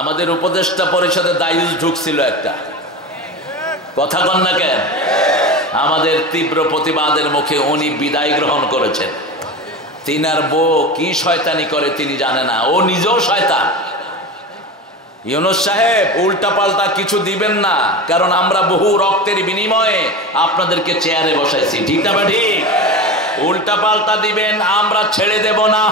আমাদের উপদেষ্টা পরিষদে দায়ুস ঢুকছিল একটা, কথা বল না কেন? আমাদের তীব্র প্রতিবাদের মুখে উনি বিদায় গ্রহণ করেছেন। তিনার বউ কি শয়তানি করে তিনি জানে না, ও নিজেও শয়তান। ইউনূস সাহেব উল্টা পাল্টা কিছু দিবেন না, কারণ আমরা বহু রক্তের বিনিময়ে আপনাদেরকে চেয়ারে বসাইছি, ঠিক না ঠিক? উল্টা পাল্টা দিবেন, আমরা ছেড়ে দেব না।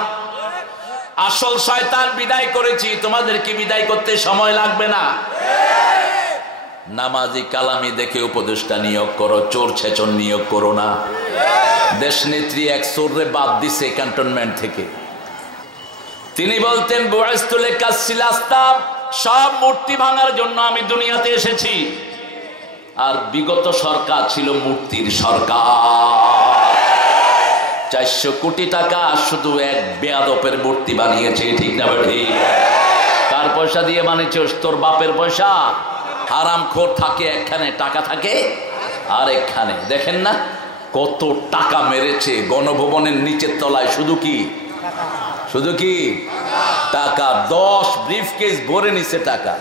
আসল শয়তান বিদায় করেছি, তোমাদেরকে বিদায় করতে সময় লাগবে না। নামাজি কালামি দেখে উপদেষ্টা নিয়োগ করো, চোর ছেচন নিয়োগ করো না। দেশনেত্রী এক চোররে বাদ দিছে ক্যান্টনমেন্ট থেকে। তিনি বলতেন বুআইসতুল কাসসিলাস্তাব, সব মূর্তি ভাঙার জন্য আমি দুনিয়াতে এসেছি। আর বিগত সরকার ছিল মূর্তির সরকার। 400 কোটি টাকা শুধু এক বেয়াদপের মূর্তি বানিয়েছে, ঠিক না ঠিক? কার পয়সা দিয়ে বানিয়েছিস? তোর বাপের পয়সা। হারামখোর থাকে একখানে, টাকা থাকে আর একখানে। দেখেন না কত টাকা মেরেছে গণভবনের নিচের তলায়, শুধু কি শুধু কি টাকা। 10 ব্রিফকেস ভরে নিছে টাকা,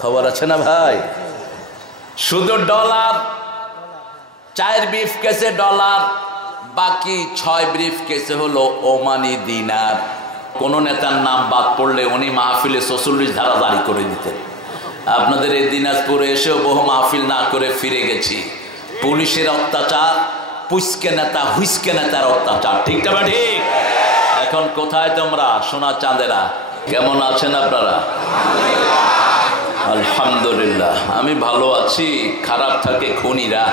খবর আছে না ভাই? শুধু ডলার, 4 ব্রিফকেসে ডলার, বাকি 6 ব্রিফকেসে হলো ওমানি দিনার। কোন নেতার নাম বাদ পড়লে উনি মাহফিলে 46 ধারা জারি করে দিতেন। আপনাদের এই দিনাজপুরে এসেও বহু মাহফিল না করে ফিরে গেছি। পুলিশের অত্যাচার, পুষ্কে নেতা হুইস্কে নেতার অত্যাচার, ঠিক না ঠিক? এখন কোথায় তোমরা সোনা চাঁদেরা? কেমন আছেন আপনারা? আলহামদুলিল্লাহ, আমি ভালো আছি। খারাপ থাকে খুনিরা,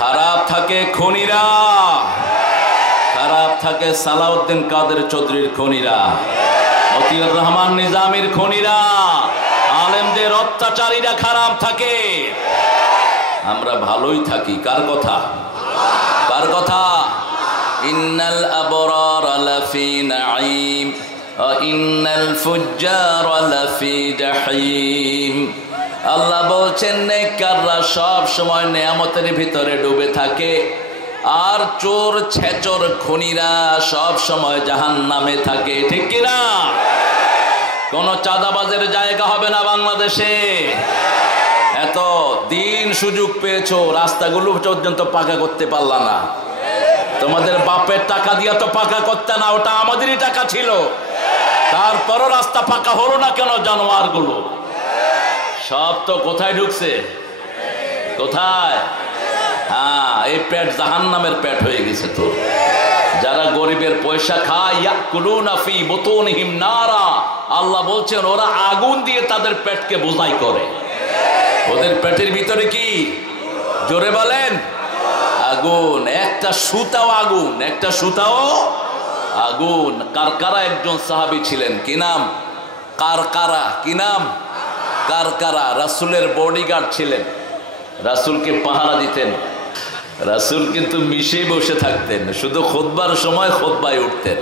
খারাপ থাকে খুনিরা, খারাপ থাকে সালাউদ্দিন কাদের চৌধুরীর খুনিরা, মতিউর রহমান নিজামীর খুনিরা, আলেমদের অত্যাচারীরা খারাপ থাকে। আমরা ভালোই থাকি। কার কথা? কার কথা? ইন্নাল আবরার লাফি নাঈম ওয়া ইন্নাল ফুজ্জার লাফি জাহিম। আল্লাহ বলছেন নেককাররা সব সময় নেয়ামতের ভিতরে ডুবে থাকে, আর চোর ছেচর খুনিরা সব সময় জাহান্নামে থাকে, ঠিক কি না? কোন চাঁদাবাজের জায়গা হবে না বাংলাদেশে। এত দিন সুযোগ পেয়েছো, রাস্তাগুলো পর্যন্ত পাকা করতে পারলা না। তোমাদের বাপের টাকা দিয়ে তো পাকা করতে না, ওটা আমাদেরই টাকা ছিল। তারপরও রাস্তা পাকা হলো না কেন? জানোয়ার গুলো সব তো কোথায় ঢুকছে? কোথায়? হ্যাঁ, এই পেট জাহান্নামের পেট হয়ে গেছে। তো যারা গরিবের পয়সা খায়, ইয়াকুলুনা ফি বুতুনিহিম নারা, আল্লাহ বলছেন ওরা আগুন দিয়ে তাদের পেটকে বোঝাই করে। ওদের পেটের ভিতরে কি? জোরে বলেন, আগুন। একটা সুতাও আগুন, একটা সুতাও আগুন। কারকারা একজন সাহাবী ছিলেন, কি নাম? কারকারা। কি নাম? কারকারা। রাসূলের বডিগার্ড ছিলেন, রাসূলকে পাহারা দিতেন। রাসূল কিন্তু মিশেই বসে থাকতেন, শুধু খুতবার সময় খুতবায় উঠতেন,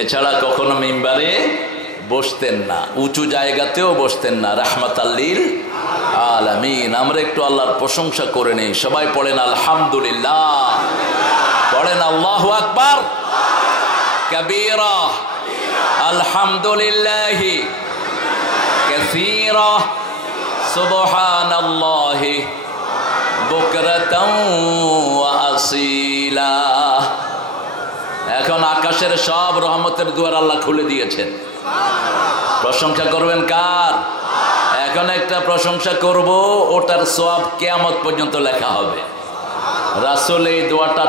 এছাড়া কখনো মিম্বারে বসতেন না, উঁচু জায়গাতেও বসতেন না। রাহমাতাল লিল আলামিন। আমরা একটু আল্লাহর প্রশংসা করে নেই। সবাই পড়েন আলহামদুলিল্লাহ, পড়েন আল্লাহু আকবার কাবীরা, আলহামদুলিল্লাহি কাসীরা, সুবহানাল্লাহি বুকরাতাও ওয়া আসীলা। এখন আকাশের সব রহমতের দুয়ার আল্লাহ খুলে দিয়েছেন। প্রশংসা করবেন কার? এখন একটা প্রশংসা করব, ওটার সওয়াব কিয়ামত পর্যন্ত লেখা হবে। রাসূল এই দোয়াটা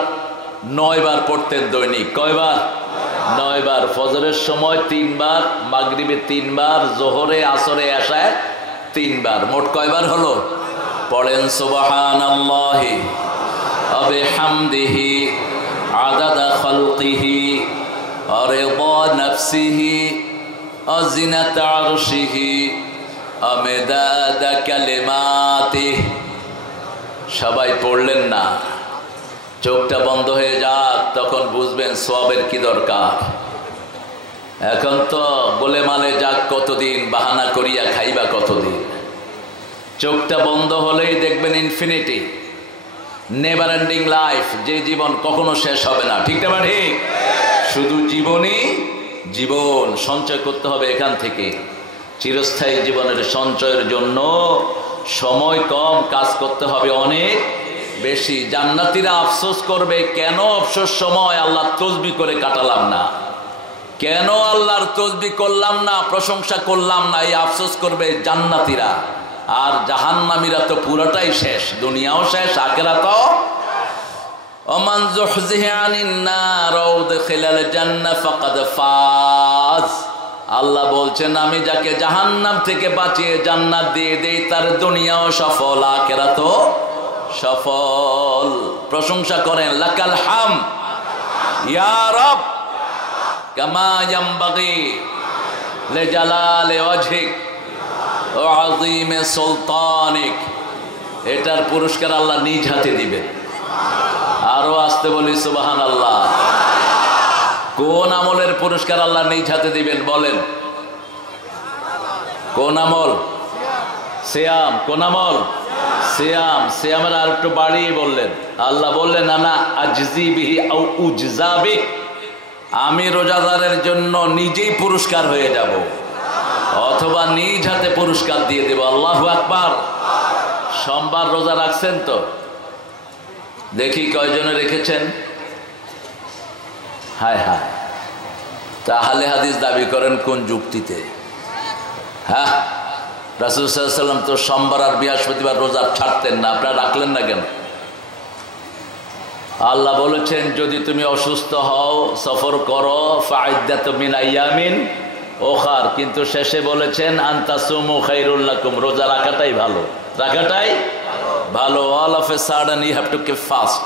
9 বার পড়তেন দৈনিক। কয়বার? 9 বার। ফজরের সময় 3 বার, মাগরিবে 3 বার, জোহরে, আসরে, এশায় 3 বার। মোট কয়বার হলো? পড়েন সুবহানাল্লাহি ওয়া বিহামদিহি আদাদা খালকিহি ওয়া রিদা নাফসিহি ওয়া জিনাতা আরশিহি ওয়া মিদাদা কালিমাতিহি। সবাই পড়লেন না? চোখটা বন্ধ হয়ে যাক, তখন বুঝবেন সওয়াবের কি দরকার। এখন তো গোলেমালে যাক কতদিন, বাহানা করিয়া খাইবা কতদিন। চোখটা বন্ধ হলেই দেখবেন ইনফিনিটি, নেভার এন্ডিং লাইফ, যে জীবন কখনো শেষ হবে না, ঠিক না ঠিক? শুধু জীবনই জীবন সঞ্চয় করতে হবে এখান থেকে। চিরস্থায়ী জীবনের সঞ্চয়ের জন্য সময় কম, কাজ করতে হবে অনেক বেশি। জান্নাতীরা আফসোস করবে, কেন অবসর সময় আল্লাহর তসবিহ করে কাটালাম না, কেন আল্লাহর তসবিহ করলাম না, প্রশংসা করলাম না, এই আফসোস করবে জান্নাতীরা। আর জাহান্নামীরা তো পুরোটাই শেষ, দুনিয়াও শেষ, আখিরাতও। ওমান যুহজিহা আনিন নার ওয়া উদখিলাল জান্নাহ ফাকাদ ফাজ। আল্লাহ বলছেন, আমি যাকে জাহান্নাম থেকে বাঁচিয়ে জান্নাত দিয়ে দেই তার দুনিয়াও সফল, আখিরাতও সফল। প্রশংসা করেন, লাকাল হাম ইয়া রব কামা ইয়ামবাগি লিজালালি ওয়াজহিক ওয়া আযীমি সুলতানিক। এটার পুরস্কার আল্লাহ নিজ হাতে দিবেন। আরো আসতে বলি সুবহানাল্লাহ। কোন আমলের পুরস্কার আল্লাহ নিজ হাতে দিবেন বলেন? কোন আমল? সিয়াম। কোন আমল? সিয়াম। সিয়ামের আর একটু বাড়িয়ে বললেন, আল্লাহ বললেন, আনা আজজি বিহি আও উজজা বিহি, আমি রোজাদারের জন্য নিজেই পুরস্কার হয়ে যাব অথবা নিজ হাতে পুরস্কার দিয়ে দেব। আল্লাহু আকবার। সোমবার রোজা রাখছেন তো? দেখি কয়জনে রেখেছেন? হায় হায়, তাহলে হাদিস দাবি করেন কোন যুক্তিতে? হ্যাঁ, রাসূল সাল্লাল্লাহু আলাইহি ওয়াসাল্লাম তো সোমবার আর বৃহস্পতিবার রোজা ছাড়তেন না, আপনারা রাখলেন না কেন? আল্লাহ বলেছেন, যদি তুমি অসুস্থ হও, সফর করো, ফাইদ্দাতু মিন আইয়ামিন উখার, কিন্তু শেষে বলেছেন আনতাসুমু খায়রুল লাকুম, রোজা রাখাটাই ভালো, রাখাটাই ভালো। All of a sudden you have to keep fast.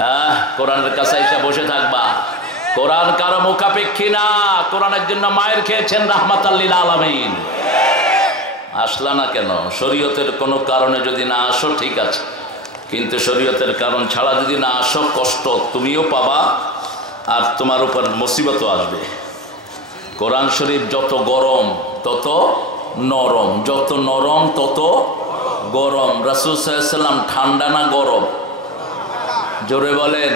হ্যাঁ, কোরআনের কাছে এসে বসে থাকবা। কোরআন কারো মুখাপেক্ষী না, কোরআনের জন্য মায়ের খেয়েছেন রাহমাতাল লিল আলামিন। আসলা না কেন? শরীয়তের কোনো কারণে যদি না আসো ঠিক আছে, কিন্তু শরীয়তের কারণ ছাড়া যদি না আসো, কষ্ট তুমিও পাবা আর তোমার উপর মুসিবতও আসবে। কোরআন শরীফ যত গরম তত নরম, যত নরম তত গরম। রাসূল সাল্লাল্লাহু আলাইহি ওয়াসাল্লাম ঠান্ডা না গরম? জোরে বলেন।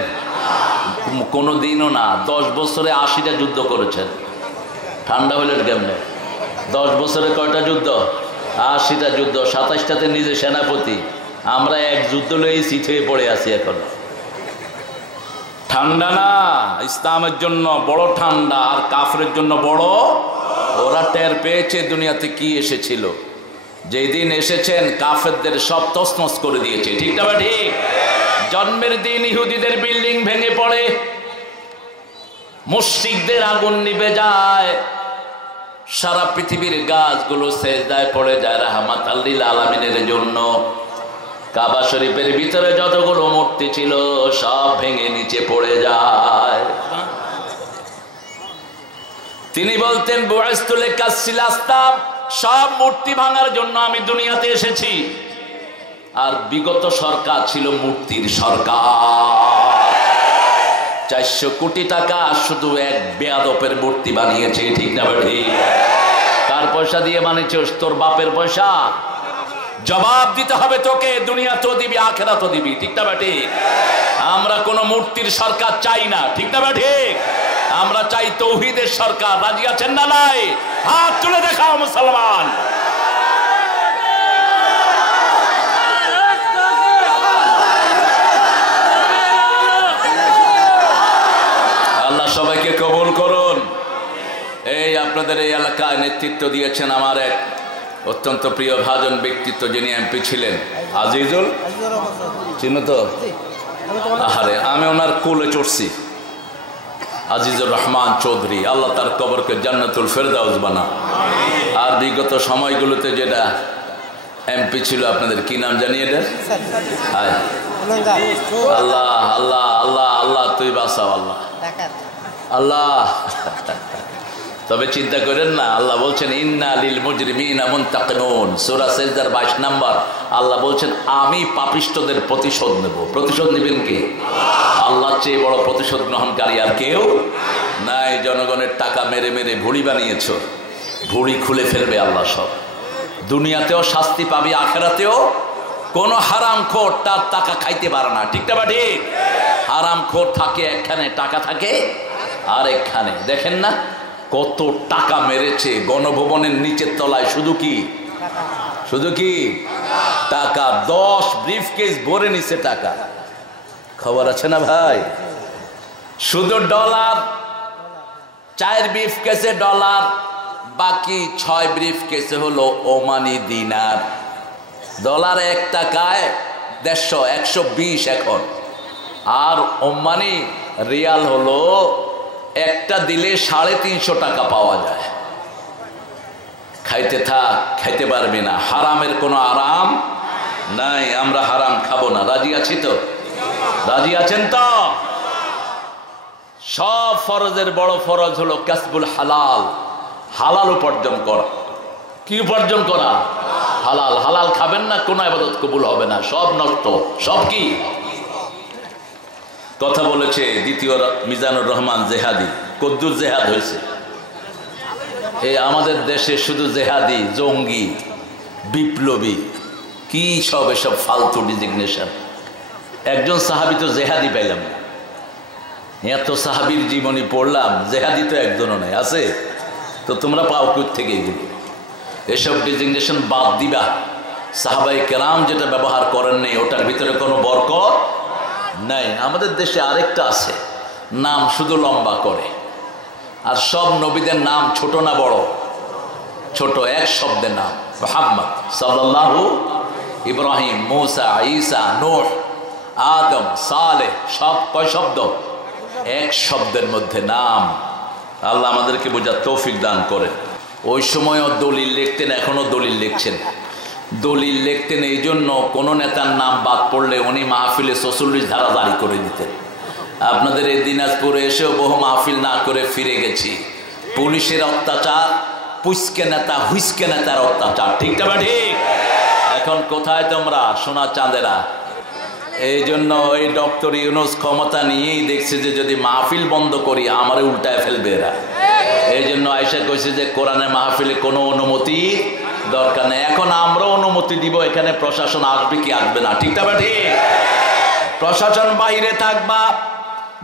কোনো দিনও না। 10 বছরে 80টা যুদ্ধ করেছেন, ঠান্ডা হলেন কেমনে? 10 বছরে কয়টা যুদ্ধ? 80টা যুদ্ধ, 27টাতে নিজে সেনাপতি। আমরা এক যুদ্ধ লই শীত হয়ে পড়ে আছি এখন। ঠান্ডা না, ইসলামের জন্য বড় ঠান্ডা আর কাফেরের জন্য বড়। ওরা টের পেয়েছে দুনিয়াতে কি এসেছিল, যেই দিন এসেছেন কাফেরদের সব তছনছ করে দিয়েছে। ঠিক না ঠিক? জন্মের দিন ইহুদিদের বিল্ডিং ভেঙে পড়ে, মুশরিকদের আগুন নিভে যায়, সারা পৃথিবীর গাছগুলো সেজদায় পড়ে যায় রাহমাতাল লিল আলামিনের জন্য। কাবা শরীফের ভিতরে যতগুলো মূর্তি ছিল সব ভেঙে নিচে পড়ে যায়। তিনি বলতেন, বুইসতু লিকাসসিল আসতাম, সব মূর্তি ভাঙার জন্য আমি দুনিয়াতে এসেছি। আর বিগত সরকার ছিল মূর্তির সরকার। 400 কোটি টাকা শুধু এক বেয়াদপের মূর্তি বানিয়েছে। ঠিক না ঠিক? কার পয়সা দিয়ে বানিয়েছিস? তোর বাপের পয়সা। জবাব দিতে হবে তোকে, দুনিয়া তো দিবি, আখেরাত তো দিবি। ঠিক না ঠিক? আমরা কোনো মূর্তির সরকার চাই না। ঠিক না ঠিক? আমরা চাই তৌহিদের সরকার। রাজি আছেন না নাই? হাত তুলে দেখাও মুসলমান। আল্লাহ সবাইকে কবুল করুন। এই আপনাদের এই এলাকায় নেতৃত্ব দিয়েছেন আমার এক অত্যন্ত প্রিয় ভাজন ব্যক্তিত্ব, যিনি এমপি ছিলেন, আজিজুল, চিনো তো? আহারে, আমি ওনার কুলে চড়ছি। আজিজুর রহমান চৌধুরী, আল্লাহ তার কবরকে জান্নাতুল ফেরদাউস বানা। আর বিগত সময়গুলোতে যেটা এমপি ছিল, আপনাদের কি নাম জানি এটা? আল্লাহ আল্লাহ আল্লাহ আল্লাহ, তুই বাঁচাও আল্লাহ আল্লাহ। তবে চিন্তা করেন না, আল্লাহ বলছেন ইন্না লিল মুজরিমিনা মুনতাকিমুন, সূরা সাজদার 22 নম্বর। আল্লাহ বলছেন আমি পাপিষ্ঠদের প্রতিশোধ নেব। প্রতিশোধ নেবেন কে? আল্লাহর চেয়ে বড় প্রতিশোধ গ্রহণকারী আর কেউ নাই। জনগণের টাকা মেরে মেরে ভুঁড়ি বানিয়েছো, ভুঁড়ি খুলে ফেলবে আল্লাহ সব। দুনিয়াতেও শাস্তি পাবি, আখেরাতেও। কোন হারামখোর তার টাকা খাইতে পারে না। ঠিক না ঠিক? হারামখোর থাকে একখানে, টাকা থাকে আর একখানে। দেখেন না কত টাকা মেরেছে গণভবনের নিচের তলায়, শুধু কি টাকা। 10 ব্রিফকেস ভরে নিছে টাকা। খবর আছে না ভাই? শুধু ডলার, 4 ব্রিফকেসে ডলার, বাকি 6 ব্রিফকেসে হলো ওমানি দিনার। ডলার 1 টাকায় 150, 120 এখন। আর ওমানি রিয়াল হলো একটা দিলে 350 টাকা পাওয়া যায়। খাইতে থাক, খাইতে পারবি না, হারামের কোনো আরাম নাই। আমরা হারাম খাবো না, রাজি আছি তো? রাজি আছেন তো? সব ফরজের বড় ফরজ হলো কাসবুল হালাল, হালাল উপার্জন করা। কি উপার্জন করা? হালাল। হালাল খাবেন না, কোনো ইবাদত কবুল হবে না, সব নষ্ট। সব কি কথা বলেছে দ্বিতীয় মিজানুর রহমান জেহাদি। কদ্দুর জেহাদ হয়েছে এই আমাদের দেশে? শুধু জেহাদি, জঙ্গি, বিপ্লবী, কি সব এসব ফালতু ডিজিগনেশন। একজন সাহাবি তো জেহাদি পাইলাম না। এত সাহাবির জীবনী পড়লাম, জেহাদি তো একজনও নাই। আছে তো তোমরা পাও কোথা থেকে এগুলো? এসব ডিজিগনেশন বাদ দিবা। সাহাবায়ে কেরাম যেটা ব্যবহার করেন নাই, ওটার ভিতরে কোনো বরকত নাই। আমাদের দেশে আরেকটা আছে, নাম শুধু লম্বা করে। আর সব নবীদের নাম ছোট না বড়? ছোট, এক শব্দের নাম। মুহাম্মদ সাল্লাল্লাহু, ইব্রাহিম, মূসা, ঈসা, নূহ, আদম, সালেহ, সব কয় শব্দ? এক শব্দের মধ্যে নাম। আল্লাহ আমাদেরকে বোঝার তৌফিক দান করে। ওই সময়ও দলিল লিখতেন, এখনো দলিল লিখছেন। দলিল লিখতেন এই জন্য, কোনো নেতার নাম বাদ পড়লে উনি মাহফিলে 46 ধারা জারি করে দিতেন। আপনাদের এই দিনাজপুরে এসেও বহু মাহফিল না করে ফিরে গেছি। পুলিশের অত্যাচার, পুষ্কে নেতা, হুইস্কে নেতার অত্যাচার। ঠিক না ঠিক? এখন কোথায় তোমরা সোনা চাঁদেরা? এই জন্য ওই ডক্টর ইউনূস ক্ষমতা নিয়েই দেখছে যে যদি মাহফিল বন্ধ করি আমারে উল্টায় ফেলবে এরা। এই জন্য আয়েশা কইছে যে কোরআনের মাহফিলে কোনো অনুমতি দরকার নেই। এখন আমরা অনুমতি দিব, এখানে প্রশাসন আসবে কি আসবে না? ঠিক না ঠিক? প্রশাসন বাইরে থাকবা।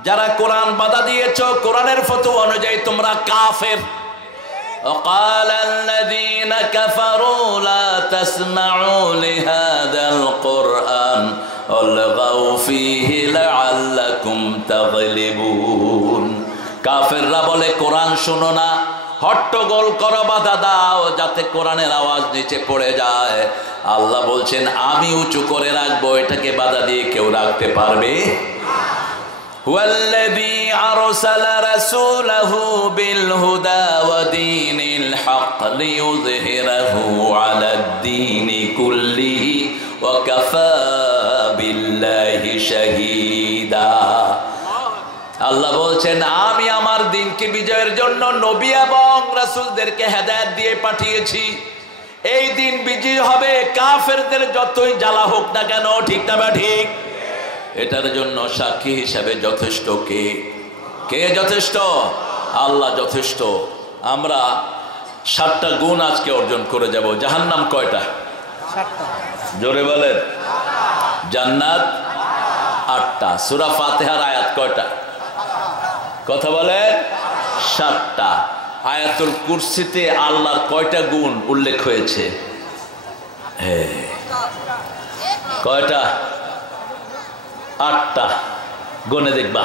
যারা কোরআন বাধা দিয়েছ, কোরআনের ফতোয়া অনুযায়ী তোমরা কাফের। وقال الذين كفروا لا تسمعوا لهذا القرآن والغوا فيه لعلكم تغلبون। কাফেররা বলে কোরআন শোনো না, হট্টগোল করো, বাধা দাও যাতে কোরআনের আওয়াজ নিচে পড়ে যায়। আল্লাহ বলছেন আমি উঁচু করে রাখবো, এটাকে বাধা দিয়ে কেউ রাখতে পারবে? والذي أرسل رسوله بالهدى ودين الحق ليظهره على الدين كله وكفى بالله شهيدا। আল্লাহ বলছেন আমি আমার দিনকে বিজয়ের জন্য নবী এবং রাসূলদেরকে হেদায়েত দিয়ে পাঠিয়েছি। এই দিন বিজয়ী হবে, কাফেরদের যতই জ্বালা হোক না কেন। ঠিক না ঠিক? এটার জন্য সাক্ষী হিসাবে যথেষ্ট কে? কে যথেষ্ট? আল্লাহ যথেষ্ট। আমরা 7টা গুণ আজকে অর্জন করে যাব। জাহান্নাম কয়টা? 7টা। জোরে বলেন। জান্নাত 8টা। সূরা ফাতিহার আয়াত কয়টা? কথা বলেন। 7টা। আয়াতুল কুরসিতে আল্লাহর কয়টা গুণ উল্লেখ হয়েছে? কয়টা? 8টা। গুণে দেখবা।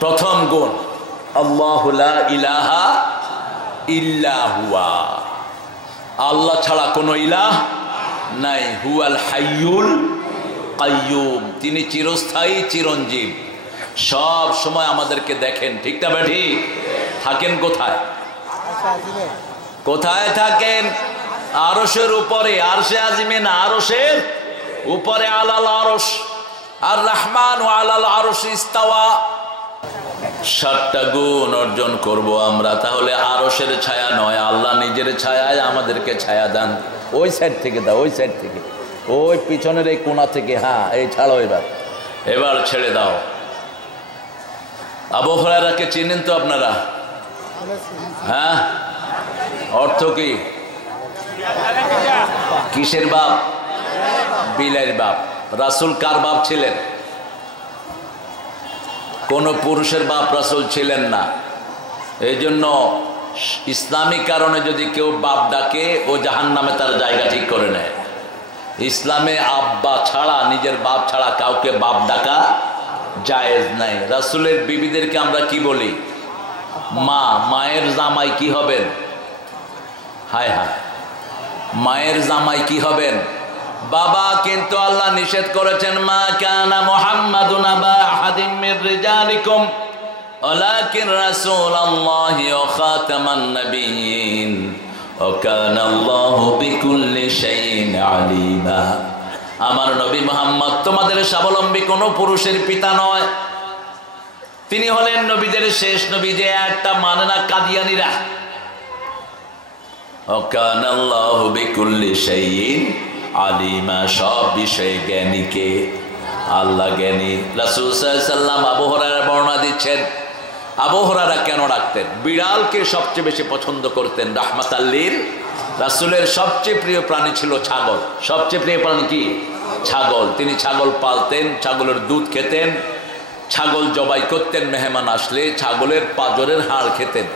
প্রথম গুণ আল্লাহু লা ইলাহা ইল্লা হুয়া, আল্লাহ ছাড়া কোনো ইলাহ নাই। হুয়াল হাইয়ুল কাইয়ুম, তিনি চিরস্থায়ী, চিরঞ্জীব, সব সময় আমাদেরকে দেখেন। ঠিক না বেঠি? থাকেন কোথায়? কোথায় থাকেন? আরশের উপরে। আরশে আজিমে না, আরশের উপরে। আলাল আরশ, আর রহমান আলাল আরশ ইস্তাওয়া। 7টা গুণ অর্জন করব আমরা, তাহলে আরশের ছায়া নয়, আল্লাহ নিজের ছায়ায় আমাদেরকে ছায়া দান। ওই সাইড থেকে দাও, ওই সাইড থেকে, ওই পিছনের এই কোণা থেকে। হ্যাঁ, এই ছাড়ো, এবার ছেড়ে দাও। আবু হুরায়রাকে চিনেন তো আপনারা? হ্যাঁ, অর্থ কি? কিসের বাপ? বিলাইয়ের বাপ। রাসূল কার বাপ ছিলেন? কোন পুরুষের বাপ রাসূল ছিলেন না। এই জন্য ইসলামী কারণে যদি কেউ বাপ ডাকে ও জাহান্নামে তার জায়গা ঠিক করে নেয়। ইসলামে আব্বা ছাড়া, নিজের বাপ ছাড়া কাউকে বাপ ডাকা জায়েজ নাই। রাসূলের বিবিদেরকে আমরা কি বলি? মা। মায়ের জামাই কি হবেন? হায় হায়, মায়ের জামাই কি হবেন? বাবা। কিন্তু আল্লাহ নিষেধ করেছেন, মা কানা মুহাম্মাদুন আবা আহাদিম মির রিজালিকুম ওয়ালাকিন রাসূলুল্লাহি ওয়া খাতামান নাবিয়্যিন ওয়া কানা আল্লাহু বিকুল্লি শাইইন আলিমা। আমার নবী মুহাম্মদ তোমাদের স্বাবলম্বী কোনো পুরুষের পিতা নয়, তিনি হলেন নবীদের শেষ নবী। যে একটা মানে না কাদিয়ানীরা। ওয়া কানা আল্লাহু বিকুল্লি শাইইন আলিমা, সব বিষয়ে জ্ঞানী কে? আল্লাহ জ্ঞানী। রাসূল সাল্লাল্লাহু আলাইহি ওয়াসাল্লাম আবু হুরায়রা বর্ণনা দিচ্ছেন, আবু হুরায়রা কেন ডাকতেন? বিড়ালকে সবচেয়ে বেশি পছন্দ করতেন। রাহমাতাল লিল। রাসূলের সবচেয়ে প্রিয় প্রাণী ছিল ছাগল। সবচেয়ে প্রিয় প্রাণী কি? ছাগল। তিনি ছাগল পালতেন, ছাগলের দুধ খেতেন, ছাগল জবাই করতেন মেহমান আসলে, ছাগলের পাজরের হাড় খেতেন,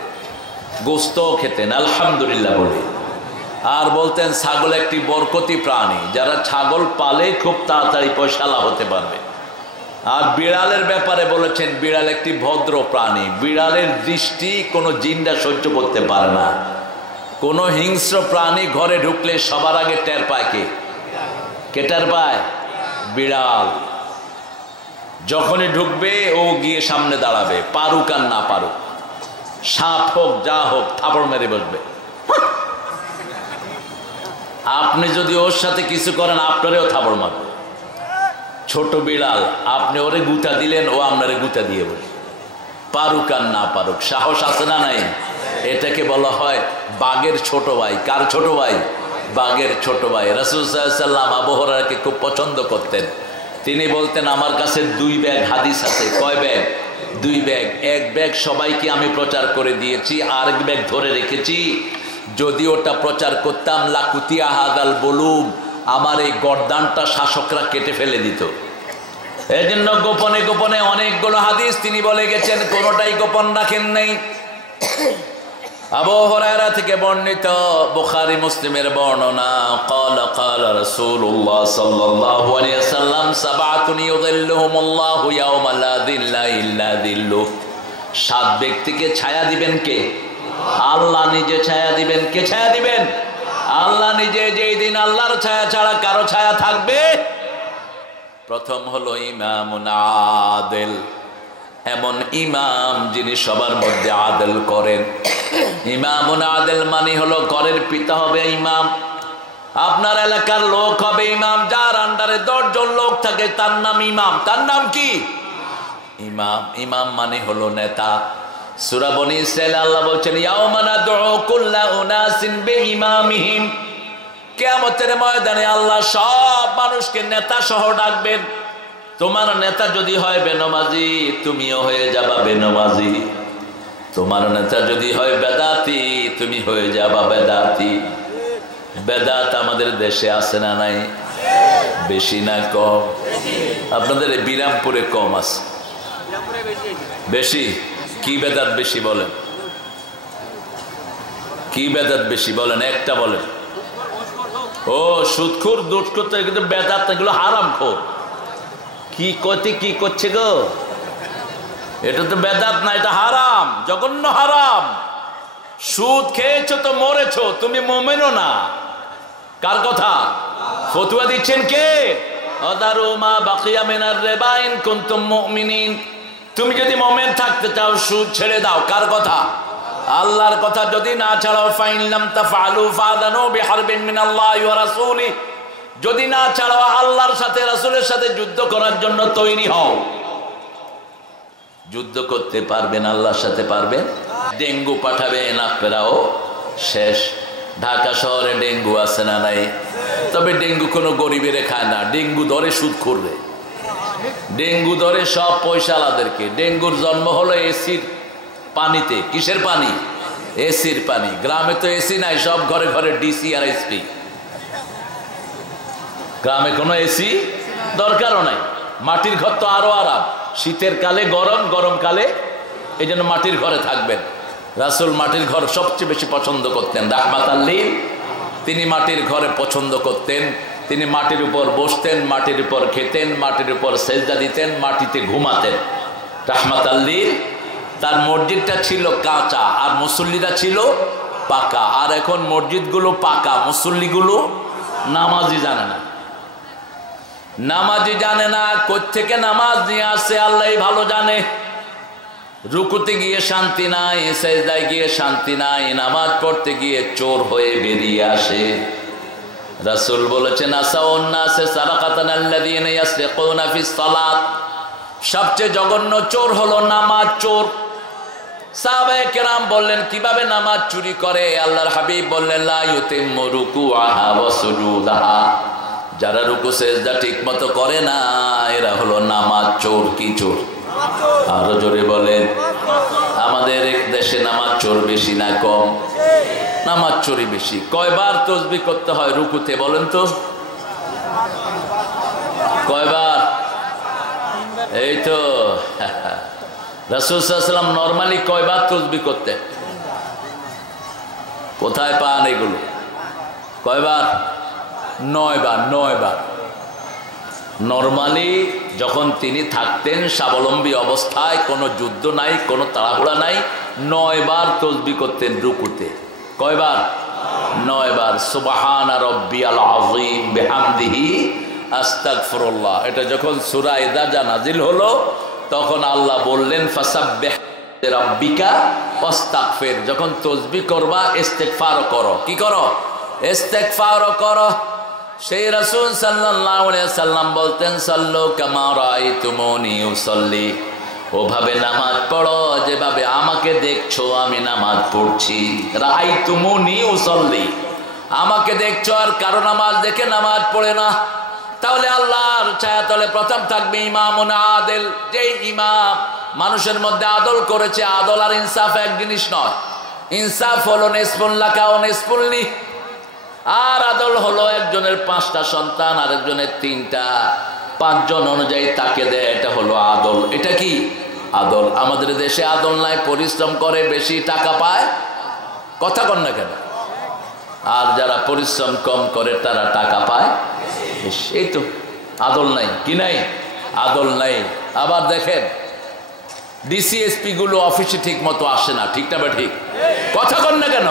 গোস্ত খেতেন, আলহামদুলিল্লাহ বলে। আর বলতেন ছাগল একটি বরকতি প্রাণী, যারা ছাগল পালে খুব তাড়াতাড়ি পয়সালা হতে পারবে। আর বিড়ালের ব্যাপারে বলেছেন, বিড়াল একটি ভদ্র প্রাণী। বিড়ালের দৃষ্টি কোনো জিনটা সহ্য করতে পারে না। কোনো হিংস্র প্রাণী ঘরে ঢুকলে সবার আগে টের পায় কে? কে টের পায়? বিড়াল। যখনই ঢুকবে ও গিয়ে সামনে দাঁড়াবে, পারুক আর না পারুক, সাপ হোক যা হোক, থাপড় মেরে বসবে। আপনি যদি ওর সাথে কিছু করেন, আপনারেও থাপড় মারবে। ছোট বিড়াল, আপনি ওরে গুতা দিলেন, ও আপনারে গুতা দিয়ে বসবে, পারুক আর না পারুক। সাহস আছে না নাই? এটাকে বলা হয় বাঘের ছোট ভাই। কার ছোট ভাই? বাঘের ছোট ভাই। রাসূল সাল্লাল্লাহু আলাইহি ওয়াসাল্লাম আবু হুরায়রাকে খুব পছন্দ করতেন। তিনি বলতেন, আমার কাছে 2 ব্যাগ হাদিস আছে। কয় ব্যাগ? 2 ব্যাগ। এক ব্যাগ সবাইকে আমি প্রচার করে দিয়েছি, আরেক ব্যাগ ধরে রেখেছি। যদি ওটা প্রচার করতাম, লাকুতিয়া হাদাল বলুম, আমার এই গর্দানটা শাসকরা কেটে ফেলে দিত। এই জন্য গোপনে গোপনে অনেকগুলো হাদিস তিনি বলে গেছেন, কোনোটাই গোপন রাখেন নাই। আবু হুরায়রা থেকে বর্ণিত, বুখারী মুসলিমের বর্ণনা, ক্বালা ক্বালা রাসূলুল্লাহ সাল্লাল্লাহু আলাইহি ওয়াসাল্লাম, সাবআতুন ইউযিল্লুহুমুল্লাহু ইয়াওমা লা যিল্লা ইল্লা যিল্লুহ। 7 ব্যক্তিকে ছায়া দিবেন কে? আল্লাহ নিজে ছায়া দিবেন। কে ছায়া দিবেন? আল্লাহ নিজে। যেই দিন আল্লাহর ছায়া ছাড়া কারো ছায়া থাকবে। প্রথম হলো ইমামুন আদিল, এমন ইমাম যিনি সবার মধ্যে আদল করেন। ইমামুন আদিল মানে হলো ঘরের পিতা হবে ইমাম, আপনার এলাকার লোক হবে ইমাম, যার আন্ডারে 10 জন লোক থাকে তার নাম ইমাম। তার নাম কি? ইমাম। ইমাম মানে হলো নেতা। সূরা বনী ইসরাঈল আল্লাহ বলছেন, ইয়াওমা নাদউ কুল্লা উনাসিন বিইমামিহিম। কিয়ামতের ময়দানে আল্লাহ সব মানুষকে নেতা সহ ডাকবেন। তোমার নেতা যদি হয় বেনমাজি, তুমিও হয়ে যাবা বেনমাজি। তোমার নেতা যদি হয় বেদাতি, তুমি হয়ে যাবা বেদাতি। বেদাত আমাদের দেশে আছে না নাই? বেশি না কম? আপনাদের বিরামপুরে কম আছে, বেশি। কি বেদাত বেশি বলেন? কি বেদাত বেশি বলেন? একটা বলেন। ও সুদখোর, দুষ্কর, তো এগুলো বেদাত, এগুলো হারামখোর। কি করতে কি করছে গো? এটা তো বেদাত না, এটা হারাম, জঘন্য হারাম। সুদ খেয়েছো তো মরেছো, তুমি মোমেনও না। কার কথা? ফতুয়া দিচ্ছেন কে? আদারু মা বাকিয়া মিনার রিবা ইন কুনতুম মুমিনিন। তুমি যদি মোমেন থাকতে চাও, সুদ ছেড়ে দাও। কার কথা? আল্লাহর কথা। যদি না ছাড়াও, ফাইন লাম তাফআলু ফাদানু বিহারবিন মিনাল্লাহি ওয়া রাসূলিহি। যদি না ছাড়াও, আল্লাহর সাথে রাসূলের সাথে যুদ্ধ করার জন্য তৈরি হও। যুদ্ধ করতে পারবেন, আল্লাহর সাথে পারবেন। ডেঙ্গু পাঠাবেন আপনারাও, শেষ। ঢাকা শহরে ডেঙ্গু আছে না নাই? তবে ডেঙ্গু কোনো গরিবের খায় না, ডেঙ্গু ধরে সুদখোররে। ডেঙ্গু ধরে সব পয়সাওয়ালাদেরকে। ডেঙ্গুর জন্ম হলো এসির পানিতে। কিসের পানি? এসির পানি। গ্রামে তো এসি নাই, সব ঘরে ঘরে ডিসি আর এসপি। গ্রামে কোনো এসি দরকারও নাই। মাটির ঘর তো আরো আরাম। শীতের কালে গরম, গরম কালে এই জন্য মাটির ঘরে থাকবেন। রাসূল মাটির ঘর সবচেয়ে বেশি পছন্দ করতেন, রাহমাতাল লিল। তিনি মাটির ঘরে পছন্দ করতেন। তিনি মাটির উপর বসতেন, মাটির উপর খেতেন, মাটির উপর সেজদা দিতেন, মাটিতে ঘুমাতেন, রাহমাতাল লিল। তার মসজিদটা ছিল কাঁচা আর মুসল্লিরা ছিল পাকা। আর এখন মসজিদগুলো পাকা, মুসল্লিগুলো নামাজই জানে না। নামাজই জানে না, কোত্থেকে নামাজ নিয়ে আসে আল্লাহই ভালো জানে। রুকুতে গিয়ে শান্তি নাই, সেজদায় গিয়ে শান্তি নাই, নামাজ পড়তে গিয়ে চোর হয়ে বেরিয়ে আসে। রাসূল বলেছেন আসাউন্নাসে সারাকাতান আল্লাযীনা ইয়াসরিকুনা ফিস সালাত, সবচেয়ে জঘন্য চোর হলো নামাজ চোর। সাহাবায়ে কেরাম বললেন কিভাবে নামাজ চুরি করে? আল্লাহর হাবিব বললেন লা ইউতিম্মু রুকুআহা ওয়া সুজুদাহা, যারা রুকু সেজদা ঠিকমতো করে না এরা হলো নামাজ চোর। কি চোর? আরো জোরে বলেন। আমাদের দেশে নামাজ চোর বেশি না কম? নামাজ চোরই বেশি। কয়বার তাসবিহ করতে হয় রুকুতে বলেন তো? কয়বার? এই তো রাসূল সাল্লাল্লাহু আলাইহি ওয়াসাল্লাম নরমালি কয়বার তাসবিহ করতেন? কোথায় পান এগুলো? কয়বার? 9 বার। 9 বার। নরমালি যখন তিনি থাকতেন স্বাবলম্বী অবস্থায়, কোনো যুদ্ধ নাই, কোনো তাড়াহুড়া নাই, 9 বার তাসবিহ করতেন রুকুতে। কয়বার? 9 বার। সুবহানা রাব্বিয়াল আযীম বিহামদিহি আস্তাগফিরুল্লাহ। এটা যখন সূরা ইদা নাজিল হলো তখন আল্লাহ বললেন ফাসাব্বিহ রাব্বিকা ওয়াস্তাগফির, যখন তাসবিহ করবা ইস্তিগফার করো। কি করো? ইস্তিগফার করো। সেই রাসূল সাল্লাল্লাহু আলাইহি সাল্লাম বলতেন সাল্লু কামা রাআইতুমুনি উসাল্লি, ওভাবে নামাজ পড়ো যেভাবে আমাকে দেখছো আমি নামাজ পড়ছি। রাআইতুমুনি উসাল্লি, আমাকে দেখছো আর কারো নামাজ দেখে নামাজ পড়ে না। তাহলে আল্লাহর ছায়াতলে প্রথম থাকবে ইমামুন আদিল, যেই ইমাম মানুষের মধ্যে আদল করেছে। আদল আর ইনসাফ এক জিনিস নয়। ইনসাফ হলো নিসফুল লাকা ওয়া নিসফুল লি, আর আদল হলো একজনের 5টা সন্তান আর একজনের 3টা, 5 জন অনুযায়ী তাকে দেয়, এটা হলো আদল। এটা কি আদল? আমাদের দেশে আদল নাই, পরিশ্রম করে বেশি টাকা পায়, কথা কন না কেন? আর যারা পরিশ্রম কম করে তারা টাকা পায় বেশি। এই তো আদল নাই। কি নাই? আদল নাই। আবার দেখেন ডিসিএসপি গুলো অফিসে ঠিক মতো আসে না, ঠিক না? ঠিক কথা কন না কেন?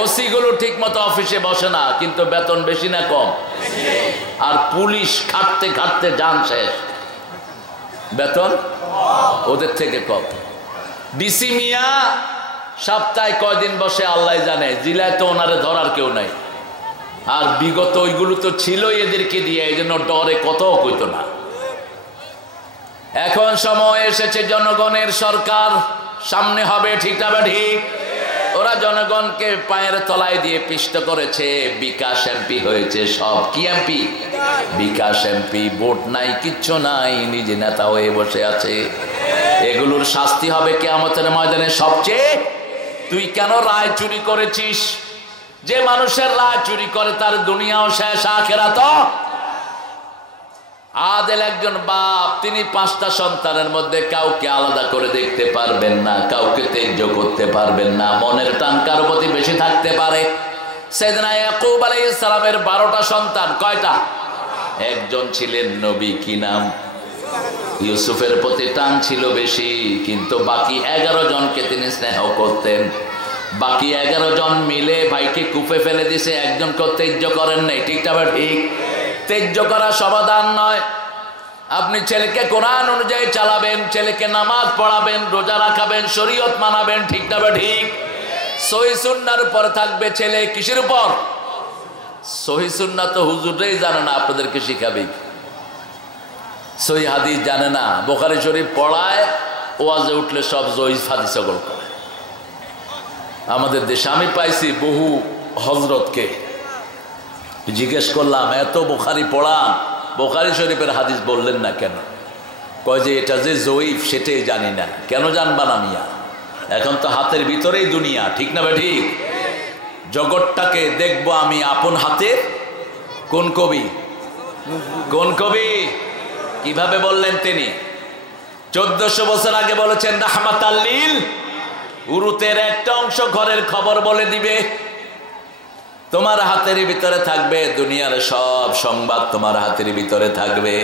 ওসি গুলো ঠিক মতো অফিসে বসে না, কিন্তু বেতন বেশি না কম? আর পুলিশ খাটতে খাটতে জান শেষ, বেতন ওদের থেকে কম। ডিসি মিয়া সপ্তাহে কয়দিন বসে আল্লাহ জানে, জেলায় তো ওনারে ধরার কেউ নাই। আর বিগত ওইগুলো তো ছিলই এদেরকে দিয়ে, এই জন্য ডরে কথাও কইতো না। এখন সময় এসেছে জনগণের সরকার সামনে হবে, ঠিক না? ঠিক। ওরা জনগণকে পায়ের তলায় দিয়ে পিষ্ট করেছে। বিকাশ এমপি হয়েছে সব। কি এমপি? বিকাশ এমপি। ভোট নাই, কিচ্ছু নাই, নিজে নেতা হয়ে বসে আছে। এগুলোর শাস্তি হবে কিয়ামতের ময়দানে সবচেয়ে। তুই কেন রায় চুরি করেছিস? যে মানুষের রায় চুরি করে তার দুনিয়াও শেষ, আখিরাতও। আদেল একজন বাপ, তিনি 5টা সন্তানের মধ্যে কাউকে আলাদা করে দেখতে পারবেন না, কাউকে ত্যায্য করতে পারবেন না। মনের টান কার প্রতি বেশি থাকতে পারে। সাইয়েদনা ইয়াকুব আলাইহিস সালামের 12টা সন্তান। কয়টা? একজন ছিলেন নবী, কি নাম? ইউসুফের প্রতি টান ছিল বেশি, কিন্তু বাকি 11 জনকে তিনি স্নেহ করতেন। বাকি 11 জন মিলে ভাইকে কূপে ফেলে দিছে, একজনকে ত্যায্য করেন নাই, ঠিক না? ঠিক। ত্যায্য করা সমাধান নয়। আপনি ছেলেকে কোরআন অনুযায়ী চালাবেন, ছেলেকে নামাজ পড়াবেন, রোজা রাখাবেন, শরীয়ত মানাবেন, ঠিক না? ঠিক। সহিহ সুন্নাহর উপর থাকবে ছেলে। কিসের উপর? সহিহ সুন্নাহ তো হুজুররাই জানে না, আপনাদেরকে শিখাবে। সহিহ হাদিস জানে না, বুখারী শরীফ পড়ায়, ওয়াজে উঠলে সব জয়ীফ হাদিস সকল করে। আমাদের দেশে আমি পাইছি বহু হযরতকে, জিজ্ঞেস করলাম এত বুখারী পড়ান, বুখারী শরীফের হাদিস বললেন না কেন? কয় যে এটা যে জয়ীফ সেটাই জানি না। কেন জানবা না মিয়া? এখন তো হাতের ভিতরেই দুনিয়া, ঠিক না? ঠিক। জগৎটাকে দেখবো আমি আপন হাতে। কোন কবি? কোন কবি? কিভাবে বললেন তিনি? 1400 বছর আগে বলেছেন রাহমাতাল লিল উরুতের একটা অংশ ঘরের খবর বলে দিবে। তোমার হাতের ভিতরে থাকবে, দুনিয়ার সব সংবাদ তোমার হাতের ভিতরে থাকবে।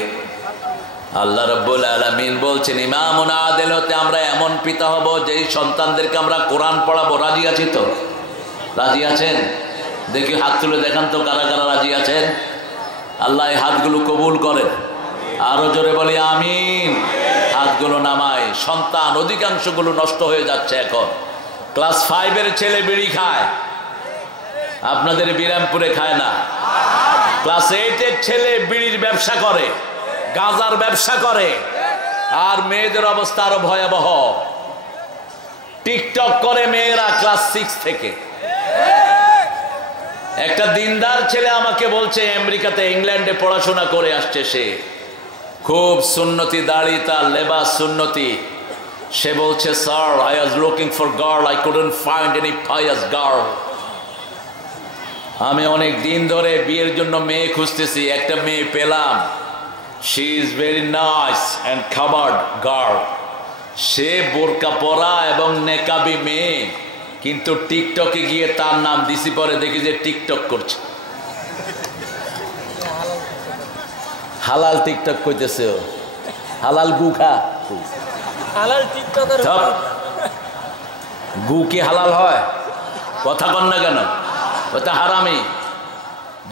আল্লাহ রাব্বুল আলামিন বলছেন ইমামুন আদিল হতে আমরা এমন পিতা হব যেই সন্তানদেরকে আমরা কোরআন পড়াবো। রাজি আছি তো? রাজি আছেন? দেখি হাত তুলে দেখান তো কারা কারা রাজি আছেন। আল্লাহ এই হাতগুলো কবুল করেন। আরো জোরে বলি আমিন। হাতগুলো নামায়। সন্তান অধিকাংশগুলো নষ্ট হয়ে যাচ্ছে এখন। ক্লাস 5-এর ছেলে বিড়ি খায়, আপনাদের বিরামপুরে খায় না। ক্লাস 8-এর ছেলে বিড়ির ব্যবসা করে, গাঁজার ব্যবসা করে। আর মেয়েদের অবস্থা আরো ভয়াবহ। টিকটক করে মেয়েরা ক্লাস 6 থেকে। একটা দিনদার ছেলে আমাকে বলছে আমেরিকাতে ইংল্যান্ডে পড়াশোনা করে আসছে, সে খুব সুন্নতি, দাড়ি তার, লেবাস সুন্নতি। সে বলছে sir I was looking for girl, I couldn't find any pious girl. আমি অনেক দিন ধরে বিয়ের জন্য মেয়ে খুঁজতেছি, একটা মেয়ে পেলাম। She is very nice and covered girl. সে বোরকা পরা এবং নেকাবি মেয়ে, কিন্তু টিকটকে গিয়ে তার নাম দিছি, পরে দেখি যে টিকটক করছে। হালাল টিকটক কইতেছে ও। হালাল গু খা। হালাল টিকটকের গু কি হালাল হয়? কথা কন না কেন? ওটা হারামি।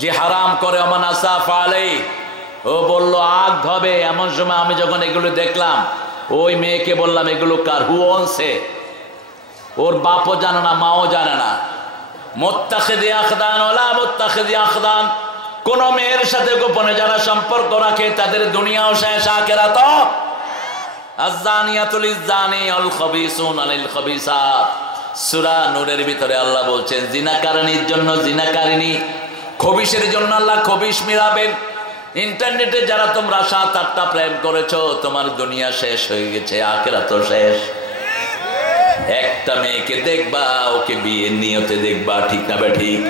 যে হারাম করে অমান আসাফ আলাই, ও বলল আগ হবে। এমন সময় আমি যখন এগুলো দেখলাম, ওই মেয়েকে বললাম এগুলো কার, হু অনসে? ওর বাপও জানে না, মাও জানে না। মুত্তাখিদি আখদান ওলা মুত্তাখিদি আখদান, কোন মেয়ের সাথে গোপনে যারা সম্পর্ক রাখে তাদের দুনিয়াও শেষ, আখিরাতও। আয-যানিয়াতুল লিয-যানি ওয়াল খাবিসুনা লিল-খাবিসাত। সূরা নূরের ভিতরে আল্লাহ বলছেন জিনাকারিনীর জন্য জিনাকারিনী, খবিশের জন্য আল্লাহ খবিশ মিলাবেন। ইন্টারনেটে যারা তোমরা 7-8টা প্রেম করেছো, তোমার দুনিয়া শেষ হয়ে গেছে, আখিরাতও শেষ। একটা মেয়েকে দেখবা, ওকে বিয়ের নিয়তে দেখবা, ঠিক না ঠিক?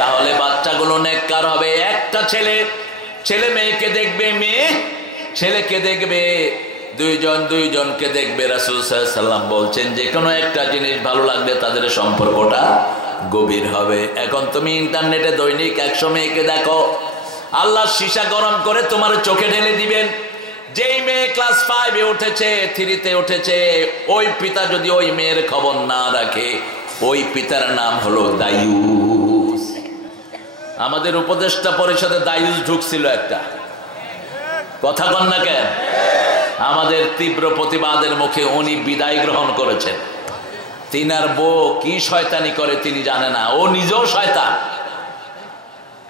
তাহলে বাচ্চাগুলো নেককার হবে। একটা ছেলে মেয়েকে দেখবে, মেয়ে ছেলেকে দেখবে, দুইজনকে দেখবে। রাসূল সাল্লাল্লাহু আলাইহি ওয়াসাল্লাম বলছেন যে কোনো একটা জিনিস ভালো লাগলে তাদের সম্পর্কটা গভীর হবে। এখন তুমি ইন্টারনেটে দৈনিক 100 মেয়েকে দেখো, আল্লাহ সীসা গরম করে তোমার চোখে ঢেলে দিবেন। যেই মেয়ে ক্লাস 5-এ উঠেছে, 3-তে উঠেছে, ওই পিতা যদি ওই মেয়ের খবর না রাখে, ওই পিতার নাম হলো দায়ুস। আমাদের উপদেষ্টা পরিষদে দায়ুস ঢুকছিল একটা। কথা কন না কেন? আমাদের তীব্র প্রতিবাদের মুখে উনি বিদায় গ্রহণ করেছেন। তিনার বউ কি শয়তানি করে তিনি জানে না, ও নিজেও শয়তান।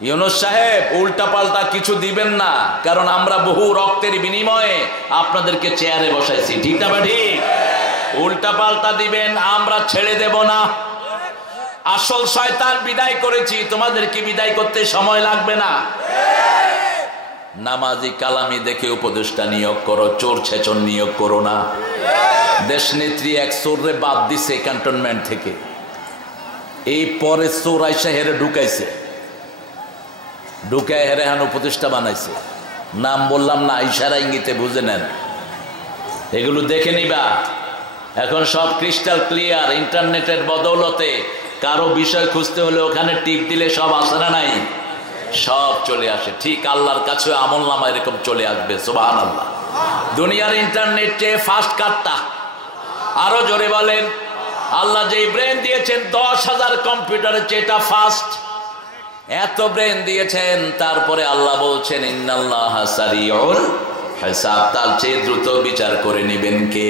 ইউনূস সাহেব উল্টা পাল্টা কিছু দিবেন না, কারণ আমরা বহু রক্তের বিনিময়ে আপনাদেরকে চেয়ারে বসাইছি, ঠিক না ঠিক? উল্টা পাল্টা দিবেন, আমরা ছেড়ে দেব না। আসল শয়তান বিদায় করেছি, তোমাদেরকে বিদায় করতে সময় লাগবে না। নামাজি কালামি দেখে উপদেষ্টা নিয়োগ করো, চোর ছেচন নিয়োগ করো না। দেশ নেত্রী এক চোররে বাদ দিছে ক্যান্টনমেন্ট থেকে, এই পরে চোর আইসা হেরে ঢুকাইছে, ঢুকায় হেরে হান উপদেষ্টা বানাইছে। নাম বললাম না, ইশারা ইঙ্গিতে বুঝে নেন। এগুলো দেখে নিবা। এখন সব ক্রিস্টাল ক্লিয়ার। ইন্টারনেটের বদৌলতে কারো বিষয় খুঁজতে হলে ওখানে টিপ দিলে সব আসে না নাই, সব চলে আসে। ঠিক আল্লাহর কাছে আমল নামা এরকম চলে আসবে। সুবহানাল্লাহ। দুনিয়ার ইন্টারনেট চেয়ে ফাস্ট কাটটা। আরো জোরে বলেন, আল্লাহ যেই ব্রেন দিয়েছেন 10,000 কম্পিউটারের চেয়ে এটা ফাস্ট। এত ব্রেন দিয়েছেন, তারপরে আল্লাহ বলছেন ইন্নাল্লাহা সারিউল হিসাব, তার চেয়ে দ্রুত বিচার করে নেবেন কে?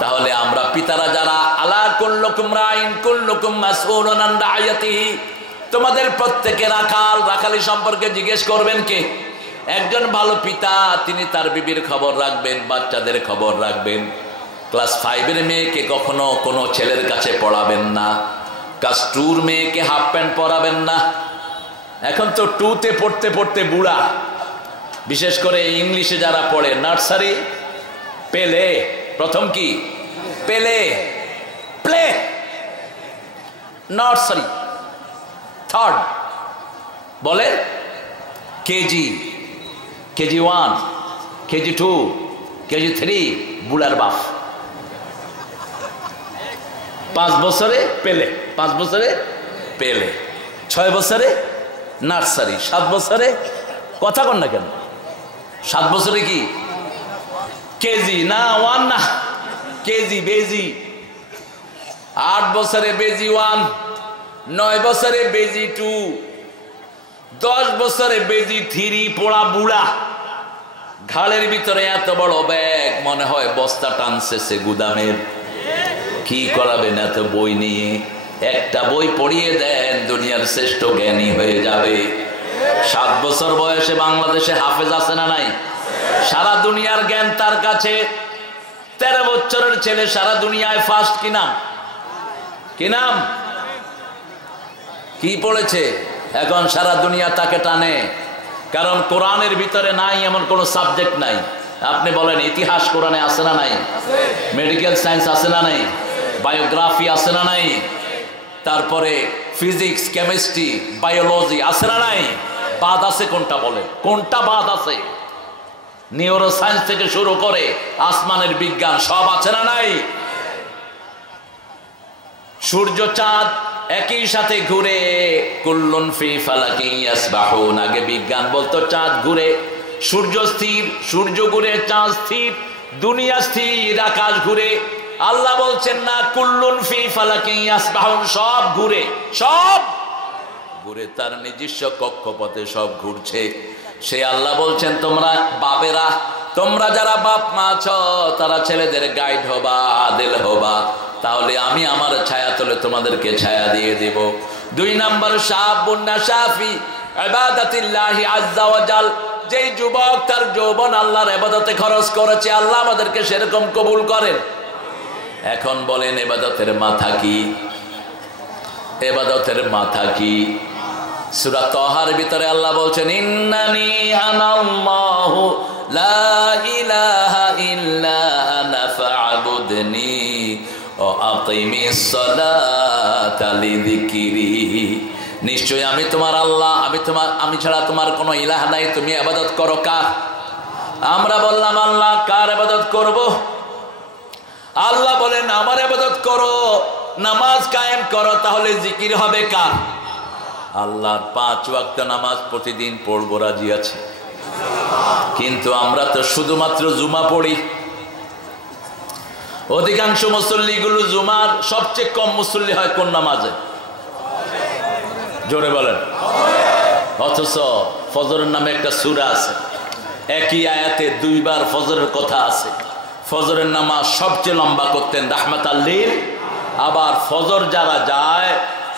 তাহলে আমরা পিতারা যারা, আলা কুল্লুকুম রাইন কুল্লুকুম মাসউলুন আন রাইয়াতিহি, তোমাদের প্রত্যেকে রাখাল, রাখালি সম্পর্কে জিজ্ঞেস করবেন কে? একজন ভালো পিতা, তিনি তার বিবির খবর রাখবেন, বাচ্চাদের খবর রাখবেন। ক্লাস 5-এর মেয়েকে কখনো কোনো ছেলের কাছে পড়াবেন না। ক্লাস 2-র মেয়েকে হাফ প্যান্ট পরাবেন না। এখন তো 2-তে পড়তে পড়তে বুড়া, বিশেষ করে ইংলিশে যারা পড়ে, নার্সারি পেলে, প্রথম কি পেলে, প্লে, নার্সারি, থার্ড বলে কেজি, কেজি 1, কেজি 2, কেজি 3, বুড়ার বাপ। 5 বছরে পেলে, 5 বছরে পেলে, 6 বছরে নার্সারি, 7 বছরে কথা কন না কেন, 7 বছরে কি কেজি না, 1 না, কেজি বেজি। 8 বছরে বেজি 1, 9 বছরে বেজি 2, 10 বছরে বেজি 3, পোড়া বুড়া, ঘাড়ের ভিতরে এত বড় ব্যাগ, মনে হয় বস্তা টানছে সে গুদামের। কি করাবেন এত বই নিয়ে? একটা বই পড়িয়ে দেন, দুনিয়ার শ্রেষ্ঠ জ্ঞানী হয়ে যাবে। 7 বছর বয়সে বাংলাদেশে হাফেজ আছে না নাই? সারা দুনিয়ার জ্ঞান তার কাছে। 13 বছরের ছেলে সারা দুনিয়ায় ফার্স্ট। কি নাম? কি নাম? কি পড়েছে? এখন সারা দুনিয়া তাকে টানে, কারণ কোরআনের ভিতরে নাই এমন কোন সাবজেক্ট নাই। আপনি বলেন ইতিহাস কোরআনে আছে না নাই? মেডিকেল সায়েন্স আছে না নাই? বায়োগ্রাফি আছে না নাই? তারপরে ফিজিক্স, কেমিস্ট্রি, বায়োলজি আছে না নাই? বাদ আছে কোনটা বলেন? কোনটা বাদ আছে? নিউরো সায়েন্স থেকে শুরু করে আসমানের বিজ্ঞান সব আছে না নাই? সূর্য চাঁদ একই সাথে ঘুরে, কুল্লুন ফি ফালাকিন ইয়াসবাহুন। আগে বিজ্ঞান বলতো চাঁদ ঘুরে, সূর্য স্থির, সূর্য ঘুরে, চাঁদ স্থির, দুনিয়া স্থির, আকাশ ঘুরে। আল্লাহ বলছেন না, কুল্লুন ফি ফালাকিন ইয়াসবাহুন, সব ঘুরে, সব ঘুরে, তার নিজস্ব কক্ষপথে সব ঘুরছে। সে আল্লাহ বলছেন, তোমরা বাপেরা, তোমরা যারা বাপ মা আছো, তারা ছেলেদের গাইড হবা, আদেল হবা, তাহলে আমি আমার ছায়া তলে তোমাদেরকে ছায়া দিয়ে দেব। 2 নাম্বার, শাবুন নাশাফি ইবাদাতিল্লাহি আযজা ওয়া জাল। যেই যুবক তার যৌবন আল্লাহর ইবাদতে খরচ করেছে, আল্লাহ আমাদেরকে সেরকম কবুল করেন। এখন বলেন ইবাদতের মাথা কি? ইবাদতের মাথা কি? সূরা তাহার ভিতরে আল্লাহ বলছেন, ইন্নানি আনাল্লাহু লা ইলাহা ইল্লা আনা ফা'বুদনি ও আকিমিস সালাতা লিযিকরি। নিশ্চয় আমি তোমার আল্লাহ, আমি ছাড়া তোমার কোনো ইলাহ নাই, তুমি ইবাদত করো কার? আমরা বললাম আল্লাহ, কার ইবাদত করব? আল্লাহ বলেন আমার ইবাদত করো, নামাজ কায়েম করো, তাহলে জিকির হবে কার? আল্লাহর 5 ওয়াক্ত নামাজ প্রতিদিন পড়বো, রাজি আছে। কিন্তু আমরা তো শুধুমাত্র জুমা পড়ি। অধিকাংশ মুসল্লিগুলো জুমার সবচেয়ে কম মুসল্লি হয় কোন নামাজে? জোরে বলেন। অথচ ফজরের নামে একটা সূরা আছে, একই আয়াতে 2 বার ফজরের কথা আছে। ফজরের নামাজ সবচেয়ে লম্বা করতেন রাহমাতাল লিল। আবার ফজর যারা যায়,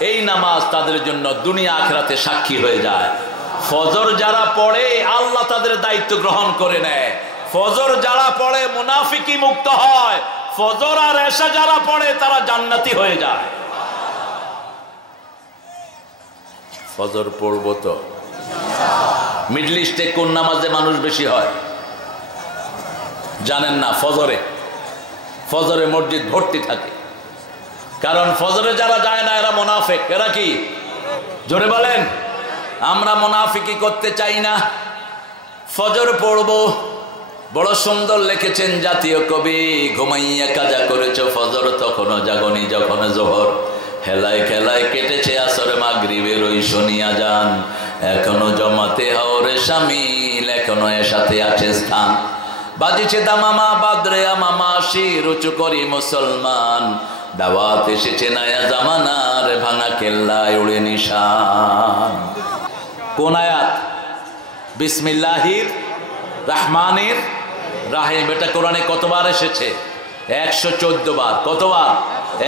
এই নামাজ তাদের জন্য দুনিয়া আখিরাতে সাক্ষী হয়ে যায়। ফজর যারা পড়ে, আল্লাহ তাদের দায়িত্ব গ্রহণ করে নেয়। ফজর যারা পড়ে মুনাফিকি মুক্ত হয়। ফজর আর এশা যারা পড়ে, তারা জান্নাতি হয়ে যায়। ফজর পড়বো তো। মিডল ইস্টে কোন নামাজে মানুষ বেশি হয় জানেন না? ফজরে। ফজরে মসজিদ ভর্তি থাকে, কারণ ফজরে যারা যায় না এরা মুনাফিক। এরা কি? জোরে বলেন। আমরা মুনাফিকি করতে চাই না। ফজর পড়বো। বড় সুন্দর লিখেছেন জাতীয় কবি, ঘুমাইয়া কাজা করেছ ফজর, তখনও জাগনি যখন জোহর, হেলায় খেলায় কেটেছে আসর, মাগরিবের ওই শুনিয়া যান, এখনো জমাতে হওরে শামিল, এখনো এর সাথে আছে স্থান, বাজিছে দামামা বাদরে আমামা, শির উঁচু করি মুসলমান, দাওয়াত এসেছে নয়া জামানার, ভাঙা কেল্লায় উড়ে নিশান। কোন আয়াত? বিসমিল্লাহির রহমানির রাহিম। এটা কোরআনে কতবার এসেছে? 114 বার। কতবার?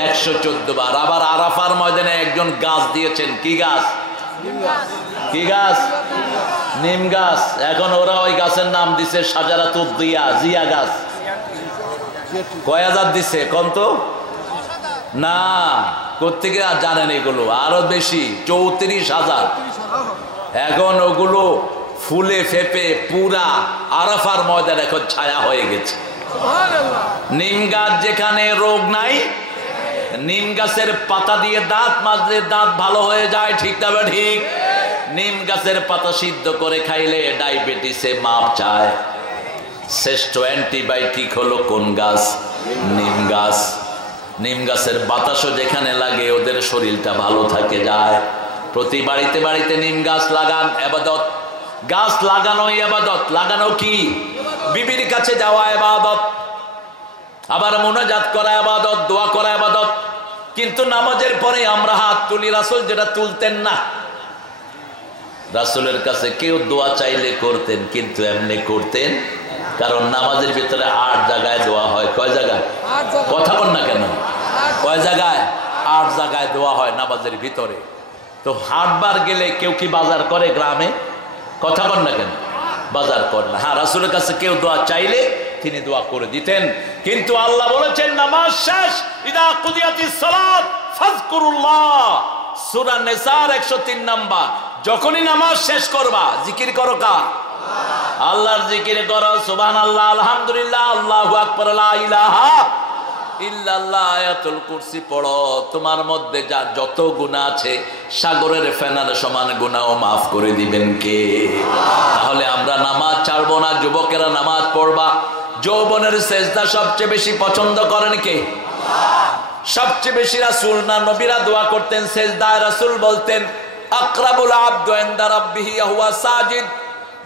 114 বার। আবার আরাফার ময়দানে একজন গাছ দিয়েছেন। কি গাছ? কি গাছ? নিম গাছ। এখন ওরা ওই গাছের নাম দিছে শাজারাতুদ দিয়া, জিয়া গাছ। কয় হাজার দিছে কোন তো? না, কোত্থেকে জানেন এগুলো? আরো বেশি, 34,000। এখন ওগুলো ফুলে ফেপে পুরা আরাফার ময়দান এখন ছায়া হয়ে গেছে। নিম গাছ যেখানে রোগ নাই, নিম গাছের পাতা দিয়ে দাঁত মাজলে দাঁত ভালো হয়ে যায়। ঠিক তবে ঠিক। নিম গাছের পাতা সিদ্ধ করে খাইলে ডায়াবেটিসে মাপ চায়। শ্রেষ্ঠ অ্যান্টিবায়োটিক হলো কোন গাছ? নিম গাছ। নিম গাছের বাতাসও যেখানে লাগে ওদের শরীরটা ভালো থাকে যায়। প্রতি বাড়িতে বাড়িতে নিম গাছ লাগান, ইবাদত। গাছ লাগানো ইবাদত। লাগানো কি? বিবির কাছে যাওয়া ইবাদত, আবার মুনাজাত করা ইবাদত, দোয়া করা ইবাদত। কিন্তু নামাজের পরে আমরা হাত তুলি, রাসূল যেটা তুলতেন না। রাসূলের কাছে কেউ দোয়া চাইলে করতেন, কিন্তু এমনি করতেন, কারণ নামাজের ভিতরে 8 জায়গায় দোয়া হয়। কয় জায়গায়? কথা বল না কেন? কয় জায়গায়? 8 জায়গায় দোয়া হয় নামাজের ভিতরে। তো হাটবার গেলে কেউ কি বাজার করে গ্রামে? কথা বল না কেন? বাজার করে না। হ্যাঁ, রাসূলের কাছে কেউ দোয়া চাইলে তিনি দোয়া করে দিতেন। কিন্তু আল্লাহ বলেছেন নামাজ শেষ, ইদা কুদিয়াতিস সালাত ফাযকুরুল্লাহ, সূরা নিসার 103 নাম্বার। যখনই নামাজ শেষ করবা জিকির করো কার? আল্লাহর জিকির করো, সুবহানাল্লাহ, আলহামদুলিল্লাহ, আল্লাহু আকবার, লা ইলাহা ইল্লাল্লাহ, আয়াতুল কুরসি পড়ো। তোমার মধ্যে যা যত গুনাহ আছে সাগরের ফেনার সমান গুনাহও মাফ করে দিবেন কে? তাহলে আমরা নামাজ ছাড়বো না। যুবকেরা নামাজ পড়বা। যৌবনের সেজদা সবচেয়ে বেশি পছন্দ করেন কে? সবচেয়ে বেশি রাসূল না নবীরা দোয়া করতেন সেজদায়? রাসূল বলতেন আকরাবুল আবদু ইনদা রাব্বিহি হুয়া সাজিদ।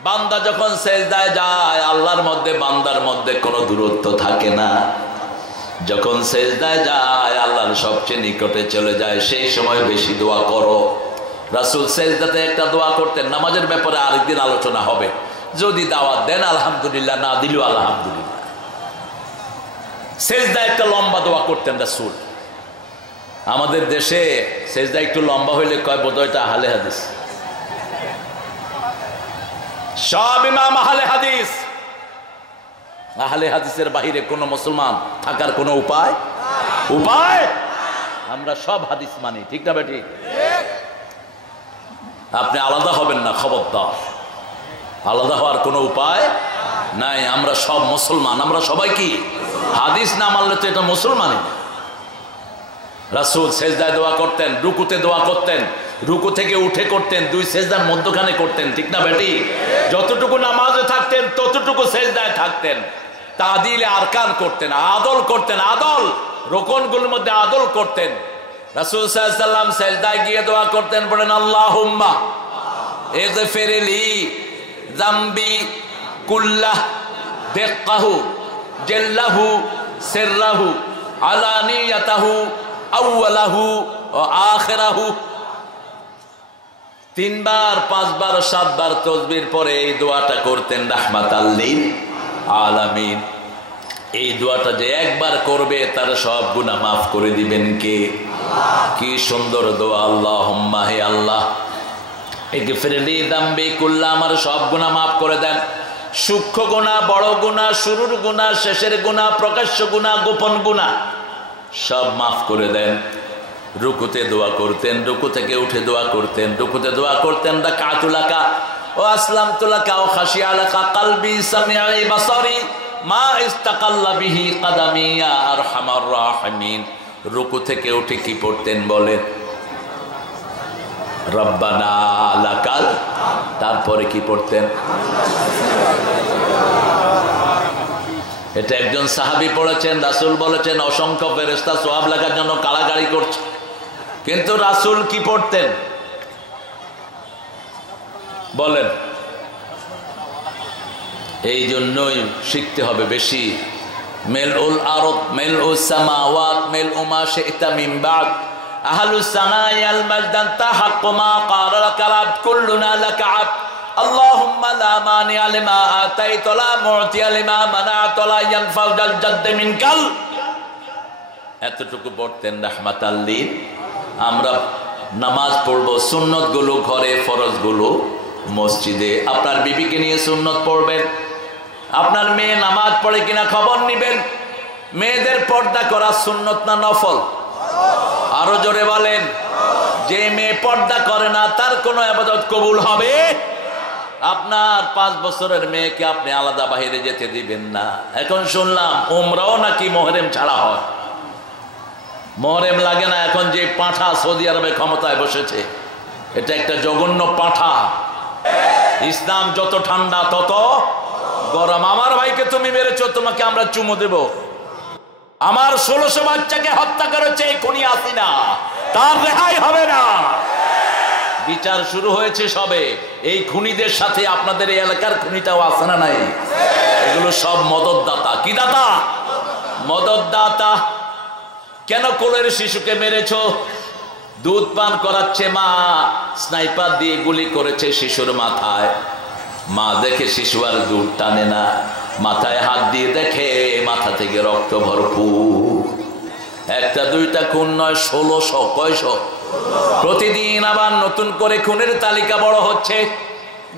বান্দা যখন সেজদায় যায় আল্লাহর মধ্যে বান্দার মধ্যে কোনো দূরত্ব থাকে না। যখন সেজদায় যায় আল্লাহর সবচেয়ে নিকটে চলে যায়, সেই সময় বেশি দোয়া করো। রাসূল সেজদাতে একটা দোয়া করতেন। নামাজের ব্যাপারে আরেকদিন আলোচনা হবে। যদি দাওয়াত দেন আলহামদুলিল্লাহ, না দিলেও আলহামদুলিল্লাহ। সেজদায় একটা লম্বা দোয়া করতেন রাসূল। আমাদের দেশে সেজদা একটু লম্বা হইলে কয় বোধহয় এটা আহলে হাদিস। সব ইমাম আহলে হাদিস। আহলে হাদিসের বাহিরে কোন মুসলমান থাকার কোন উপায়? আমরা সব হাদিস মানি, ঠিক না বেটি? আপনি আলাদা হবেন না, খবরদার। আলাদা হওয়ার কোনো উপায় নাই। আমরা সব মুসলমান। আমরা সবাই কি? হাদিস না মানলে তো এটা মুসলমানই না। রাসূল সেজদায় দোয়া করতেন, রুকুতে দোয়া করতেন, রুকু থেকে উঠে করতেন, 2 সেজদার মধ্যখানে করতেন, ঠিক না বেটি? যতটুকু নামাজে থাকতেন ততটুকু সেজদায় থাকতেন। তাদিলে আরকান করতেন, আদল করতেন, আদল রুকনগুলোর মধ্যে আদল করতেন। রাসূল সাল্লাল্লাহু আলাইহি ওয়াসাল্লাম সেজদায় গিয়ে দোয়া করতেন, বলেন আল্লাহুম্মা ইগফিরলি যামবি কুল্লাহ দিক্কাহু জাল্লাহু সিররাহু আলানিয়াতাহু আউওয়ালাহু ওয়া আখিরাহু। 3 বার 5 বার 7 বার তাসবির পরে এই দোয়াটা করতেন, রাহমাতাল লিল আলামিন। এই দোয়াটা যে একবার করবে তার সব গুনাহ মাফ করে দিবেন কে? কি সুন্দর দোয়া! আল্লাহুম্মা, হে আল্লাহ, ইগফিরলি যামবি কুল্লাহ, আমার সব গুনাহ মাফ করে দেন। সূক্ষ্ম গুনাহ, বড় গুনাহ, শুরুর গুনাহ, শেষের গুনাহ, প্রকাশ্য গুনাহ, গোপন গুনাহ সব মাফ করে দেন। রুকুতে দোয়া করতেন, রুকু থেকে উঠে দোয়া করতেন, রুকুতে দোয়া করতেন রাকাতুল লাকা ও আসলামতু লাকা ও খাশিয়া লাকা কলবি সামিঈ বাসারি মা ইস্তাকাল্লা বিহি কদমি ইয়া আরহামার রাহিমিন। রুকু থেকে উঠে কি পড়তেন বলেন? রব্বানা লাকাল। তারপরে কি পড়তেন? এটা একজন সাহাবী পড়েছেন। রাসূল বলেছেন অসংখ্য ফেরেশতা সওয়াব লেখার জন্য কাড়াকাড়ি করছে, কিন্তু রাসূল কি পড়তেন বলেন? এই জন্যই শিখতে হবে বেশি। মিলউল আরদ মিলউস সামাওয়াত মিলউ মা শি'তা মিন বা'দ আহলুস সানাই আল মাজদান তাহাক্কু মা ক্বালা লাকাল আবদ কুল্লুনা লাকা আবদ আল্লাহুম্মা লা মানি'a লিমা আতাইতা লা মু'তিয়া লিমা মানা'তা লা ইয়ানফা'ু যাল জাদ্দ মিনকাল। এতটুকু পড়তেন রাহমাতাল লিল। আমরা নামাজ পড়বো, সুন্নত গুলো ঘরে, ফরজ গুলো মসজিদে। আপনার বিবিকে নিয়ে সুন্নত পড়বেন। আপনার মেয়ে নামাজ পড়ে কিনা খবর নিবেন। মেয়েদের পর্দা করা সুন্নত না নফল? আরো জোরে বলেন। যে মেয়ে পর্দা করে না তার কোনো ইবাদত কবুল হবে? আপনার 5 বছরের মেয়েকে আপনি আলাদা বাইরে যেতে দিবেন না। এখন শুনলাম উমরাও নাকি মুহররম ছাড়া হয়। মুহররম লাগে না। এখন যে পাঁঠা সৌদি আরবে ক্ষমতায় বসেছে, এটা একটা জঘন্য পাঁঠা। ইসলাম যত ঠান্ডা তত গরম। আমার ভাইকে তুমি মেরেছো, তোমাকে আমরা চুমু দেব। আমার 1600 বাচ্চাকে হত্যা করেছে খুনি হাসিনা, তার রেহাই হবে না। বিচার শুরু হয়েছে সবে। এই খুনিদের সাথে আপনাদের এই এলাকার খুনিটাও আছে না নাই? এগুলো সব মদতদাতা। কি দাতা? মদতদাতা। কেন কোলের শিশুকে মেরেছ? দুধ পান করাচ্ছে মা, স্নাইপার দিয়ে গুলি করেছে শিশুর মাথায়। মা দেখে শিশু আর দুধ টানে না, মাথায় হাত দিয়ে দেখে মাথা থেকে রক্ত ভরপুর। একটা দুইটা খুন নয়, 1600। কয়শো? প্রতিদিন আবার নতুন করে খুনের তালিকা বড় হচ্ছে।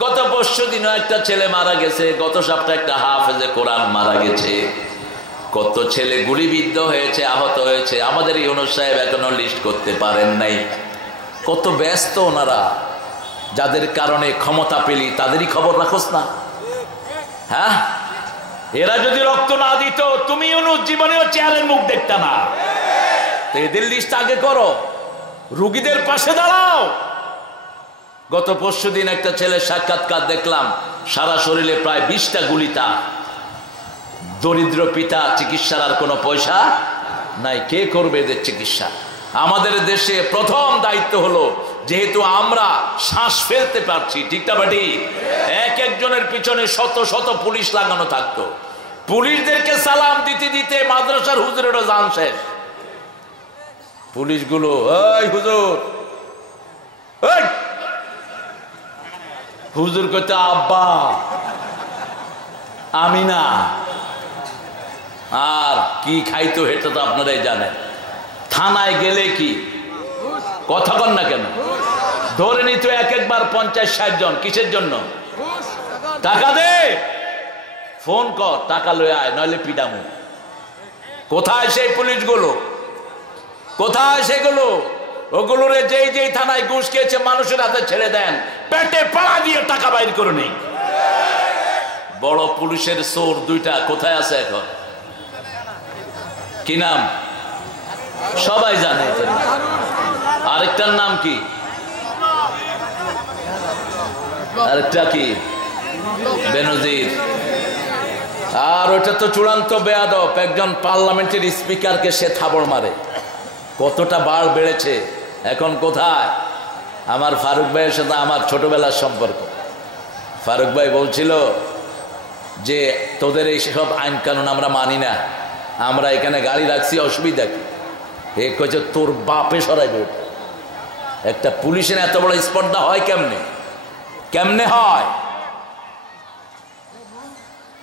গত পরশু দিনও একটা ছেলে মারা গেছে, গত সপ্তাহে একটা হাফেজে কোরআন মারা গেছে। কত ছেলে গুলিবিদ্ধ হয়েছে, আহত হয়েছে। আমাদের ইউনূস সাহেব এখনো লিস্ট করতে পারেন নাই। কত ব্যস্ত ওনারা। যাদের কারণে ক্ষমতা পেলি তাদেরই খবর রাখোস না? হ্যাঁ, এরা যদি রক্ত না দিত তুমি ইউনূস জীবনেও চেয়ারের মুখ দেখতে না। তো এদের লিস্ট আগে করো, রুগীদের পাশে দাঁড়াও। গত পরশু দিন একটা ছেলের সাক্ষাৎকার দেখলাম, সারা শরীরে প্রায় 20টা গুলিতা। দরিদ্র পিতা, চিকিৎসার আর কোনো পয়সা নাই। কে করবে এদের চিকিৎসা? আমাদের দেশে প্রথম দায়িত্ব হলো, যেহেতু আমরা শ্বাস ফেলতে পারছি, ঠিক না বাটি, এক একজনের পিছনে শত শত পুলিশ লাগানো থাকতো। পুলিশদেরকে সালাম দিতে দিতে মাদ্রাসার হুজুরেরও জান শেষ। পুলিশগুলো, ওই হুজুর, ওই হুজুর কইতে আব্বা, আমি না। আর কি খাইতো এটা তো আপনারাই জানেন। থানায় গেলে কি কথা বল না কেন? ধরে নিত এক একবার 50-60 জন। কিসের জন্য? টাকা দে, ফোন কর, টাকা লয়ে আয়, নইলে পিডামু। কোথায় সেই পুলিশগুলো? কোথায় সেগুলো? ওগুলোরে যেই যেই থানায় ঘুষ খেয়েছে মানুষের হাতে ছেড়ে দেন, পেটে পাড়া দিয়ে টাকা বাইর করে নেই। বড় পুলিশের চোর দুইটা কোথায় আছে এখন? কি নাম? সবাই জানে। আরেকটার নাম কি? আরেকটা কি? বেনজির। আর ওটা তো চূড়ান্ত বেয়াদব। একজন পার্লামেন্টের স্পিকারকে সে থাবড় মারে। কতটা বার বেড়েছে। এখন কোথায়? আমার ফারুক ভাইয়ের সাথে আমার ছোটবেলার সম্পর্ক। ফারুক ভাই বলছিল যে তোদের এই সব আইন কানুন আমরা মানি না, আমরা এখানে গাড়ি রাখছি, অসুবিধা কি? এ কইছে তোর বাপে সরাইবে। একটা পুলিশের এত বড় স্পর্ধা হয় কেমনে? কেমনে হয়?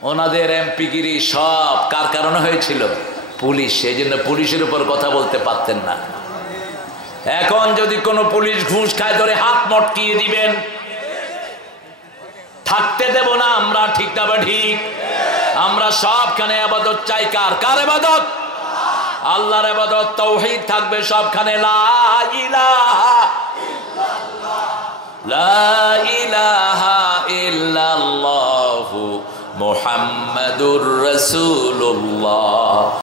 ওনাদের এমপিগিরি সব কার কারণে হয়েছিল? পুলিশ। সেই জন্য পুলিশের উপর কথা বলতে পারতেন না। এখন যদি কোনো পুলিশ ঘুষ খায় ধরে হাত মটকিয়ে দিবেন, থাকতে দেব না আমরা। ঠিক না বা ঠিক? আমরা সবখানে ইবাদত চাই। কার? কার ইবাদত? আল্লাহর ইবাদত। তাওহীদ থাকবে সবখানে। লা ইলাহা ইল্লাল্লাহ, লা ইলাহা ইল্লাল্লাহু মুহাম্মাদুর রাসূলুল্লাহ।